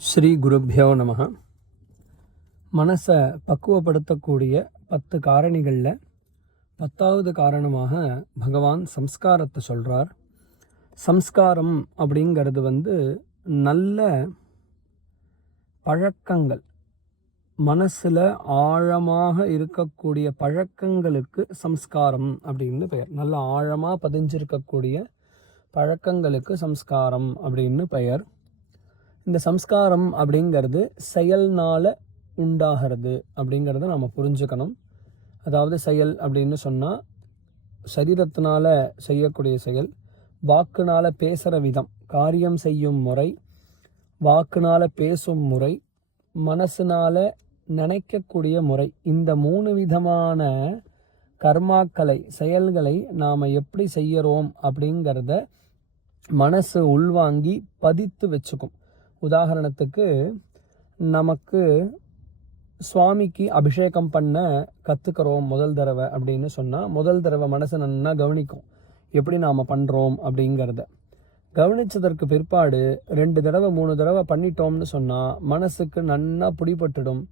ஸ்ரீ குருப்யோ நமः. மனசை பக்குவப்படுத்தக்கூடிய 10 காரணிகளில் 10வது காரணமாக பகவான் சம்ஸ்காரத்தை சொல்கிறார். சம்ஸ்காரம் அப்படிங்கிறது நல்ல பழக்கங்கள், மனசில் ஆழமாக இருக்கக்கூடிய பழக்கங்களுக்கு சம்ஸ்காரம் அப்படின்னு பெயர். நல்ல ஆழமாக பதிஞ்சிருக்கக்கூடிய பழக்கங்களுக்கு சம்ஸ்காரம் அப்படின்னு பெயர். இந்த சம்ஸ்காரம் அப்படிங்கிறது செயல்னால் உண்டாகிறது அப்படிங்கிறத நம்ம புரிஞ்சுக்கணும். அதாவது செயல் அப்படின்னு சொன்னால் சரீரத்தினால செய்யக்கூடிய செயல், வாக்குனால் பேசுகிற விதம், காரியம் செய்யும் முறை, வாக்குனால் பேசும் முறை, மனசினால் நினைக்கக்கூடிய முறை, இந்த 3 விதமான கர்மாக்களை, செயல்களை நாம் எப்படி செய்கிறோம் அப்படிங்கிறத மனசு உள்வாங்கி பதித்து வச்சுக்கும். உதாரணத்துக்கு, நமக்கு சுவாமிக்கு அபிஷேகம் பண்ண கற்றுக்கிறோம் முதல் தடவை அப்படின்னு சொன்னால், முதல் தடவை மனசு நன்னா கவனிக்கும் எப்படி நாம் பண்ணுறோம் அப்படிங்கிறத. கவனித்ததற்கு பிற்பாடு 2 தடவை 3 தடவை பண்ணிட்டோம்னு சொன்னால் மனசுக்கு நன்னா பிடிபட்டுடும்.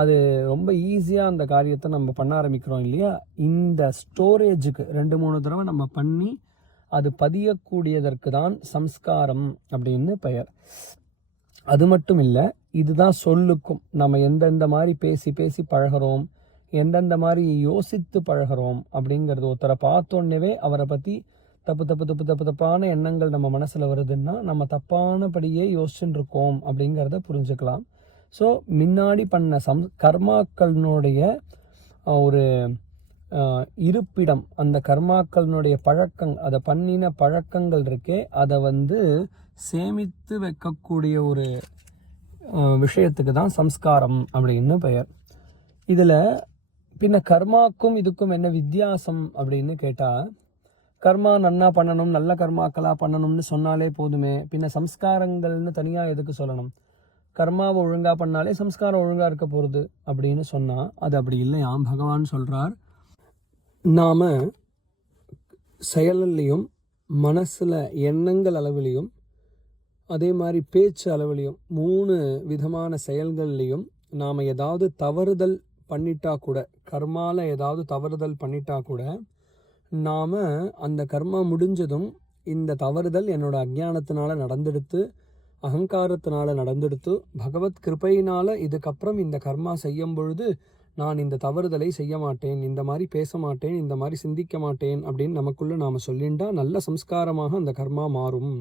அது ரொம்ப ஈஸியாக அந்த காரியத்தை நம்ம பண்ண ஆரம்பிக்கிறோம் இல்லையா. இந்த ஸ்டோரேஜுக்கு 2-3 தடவை நம்ம பண்ணி அது பதியக்கூடியதற்கு தான் சம்ஸ்காரம் அப்படின்னு பெயர். அது மட்டும் இல்லை, இதுதான் சொல்லுக்கும். நம்ம எந்தெந்த மாதிரி பேசி பேசி பழகிறோம், எந்தெந்த மாதிரி யோசித்து பழகிறோம் அப்படிங்கிறது. ஒருத்தரை பார்த்தோன்னே அவரை பற்றி தப்பான எண்ணங்கள் நம்ம மனசில் வருதுன்னா நம்ம தப்பானபடியே யோசிச்சுட்டு இருக்கோம் அப்படிங்கிறத புரிஞ்சுக்கலாம். ஸோ முன்னாடி பண்ண கர்மாக்களினுடைய ஒரு இருப்பிடம், அந்த கர்மாக்களினுடைய அதை பண்ணின பழக்கங்கள் இருக்கே, அதை சேமித்து வைக்கக்கூடிய ஒரு விஷயத்துக்கு தான் சம்ஸ்காரம் அப்படின்னு பெயர். இதில் பின்ன கர்மாக்கும் இதுக்கும் என்ன வித்தியாசம் அப்படின்னு கேட்டால், கர்மா நன்னா பண்ணணும், நல்ல கர்மாக்களாக பண்ணணும்னு சொன்னாலே போதுமே, பின்ன சம்ஸ்காரங்கள்னு தனியாக எதுக்கு சொல்லணும்? கர்மாவை ஒழுங்காக பண்ணாலே சம்ஸ்காரம் ஒழுங்காக இருக்க போகிறது அப்படின்னு சொன்னால் அது அப்படி இல்லையாம். பகவான் சொல்கிறார், நாம் செயலிலையும் மனசில் எண்ணங்கள் அளவிலையும் அதே மாதிரி பேச்சு அளவிலையும் 3 விதமான செயல்கள்லையும் நாம் ஏதாவது தவறுதல் பண்ணிட்டா கூட, கர்மாவில் ஏதாவது தவறுதல் பண்ணிட்டா கூட, நாம் அந்த கர்மா முடிஞ்சதும் இந்த தவறுதல் என்னோட அஞ்ஞானத்தினால நடந்தெடுத்து, அகங்காரத்தினால நடந்தெடுத்து, பகவத் கிருபையினால் இதுக்கப்புறம் இந்த கர்மா செய்யும் பொழுது நான் இந்த தவறுதலை செய்ய மாட்டேன், இந்த மாதிரி பேச மாட்டேன், இந்த மாதிரி சிந்திக்க மாட்டேன் அப்படின்னு நமக்குள்ளே நாம் சொல்லிண்டா நல்ல சம்ஸ்காரமாக அந்த கர்மா மாறும்.